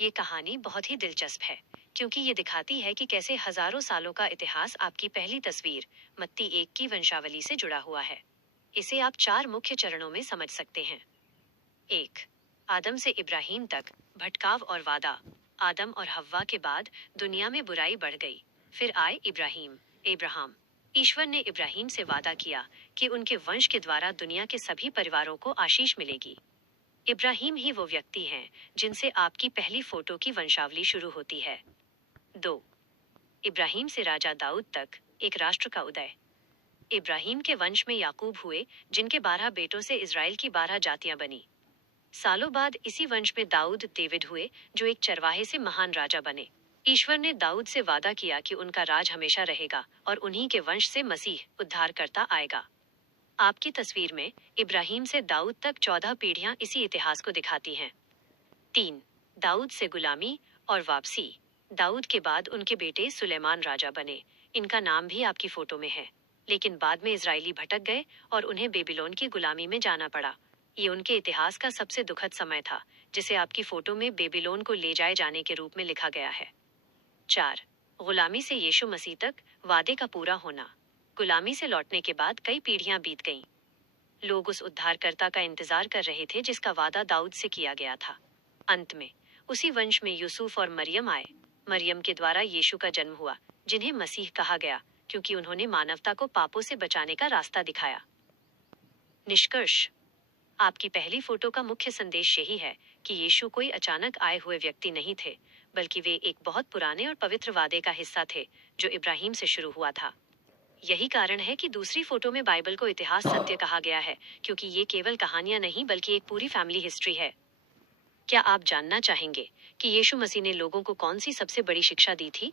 ये कहानी बहुत ही दिलचस्प है क्योंकि ये दिखाती है कि कैसे हजारों सालों का इतिहास आपकी पहली तस्वीर मत्ती 1 की वंशावली से जुड़ा हुआ है। इसे आप चार मुख्य चरणों में समझ सकते हैं। 1. आदम से इब्राहिम तक भटकाव और वादा। आदम और हव्वा के बाद दुनिया में बुराई बढ़ गई। फिर आए इब्राहिम। ईश्वर ने इब्राहिम से वादा किया कि उनके वंश के द्वारा दुनिया के सभी परिवारों को आशीष मिलेगी। इब्राहिम ही वो व्यक्ति हैं जिनसे आपकी पहली फोटो की वंशावली शुरू होती है। 2. इब्राहिम से राजा दाऊद तक एक राष्ट्र का उदय। इब्राहिम के वंश में याकूब हुए, जिनके 12 बेटों से इजराइल की 12 जातियां बनी। सालों बाद इसी वंश में दाऊद डेविड हुए, जो एक चरवाहे से महान राजा बने। ईश्वर ने दाऊद से वादा किया कि उनका राज हमेशा रहेगा और उन्हीं के वंश से मसीह उद्धारकर्ता आएगा। आपकी तस्वीर में इब्राहिम से दाऊद तक 14 पीढ़ियां इसी इतिहास को दिखाती हैं। 3. दाऊद से गुलामी और वापसी। दाऊद के बाद उनके बेटे सुलेमान राजा बने। इनका नाम भी आपकी फोटो में है। लेकिन बाद में इजरायली भटक गए और उन्हें बेबीलोन की गुलामी में जाना पड़ा। ये उनके इतिहास का सबसे दुखद समय था, जिसे आपकी फोटो में बेबीलोन को ले जाए जाने के रूप में लिखा गया है। 4. गुलामी से यीशु मसीह तक वादे का पूरा होना। गुलामी से लौटने के बाद कई पीढ़ियां बीत गईं। लोग उस उद्धारकर्ता का इंतजार कर रहे थे जिसका वादा दाऊद से किया गया था। अंत में उसी वंश में यूसुफ और मरियम आए। मरियम के द्वारा यीशु का जन्म हुआ, जिन्हें मसीह कहा गया क्योंकि उन्होंने मानवता को पापों से बचाने का रास्ता दिखाया। निष्कर्ष, आपकी पहली फोटो का मुख्य संदेश यही है कि यीशु कोई अचानक आए हुए व्यक्ति नहीं थे, बल्कि वे एक बहुत पुराने और पवित्र वादे का हिस्सा थे, जो इब्राहिम से शुरू हुआ था। यही कारण है कि दूसरी फोटो में बाइबल को इतिहास सत्य कहा गया है, क्योंकि ये केवल कहानियां नहीं बल्कि एक पूरी फैमिली हिस्ट्री है। क्या आप जानना चाहेंगे कि यीशु मसीह ने लोगों को कौन सी सबसे बड़ी शिक्षा दी थी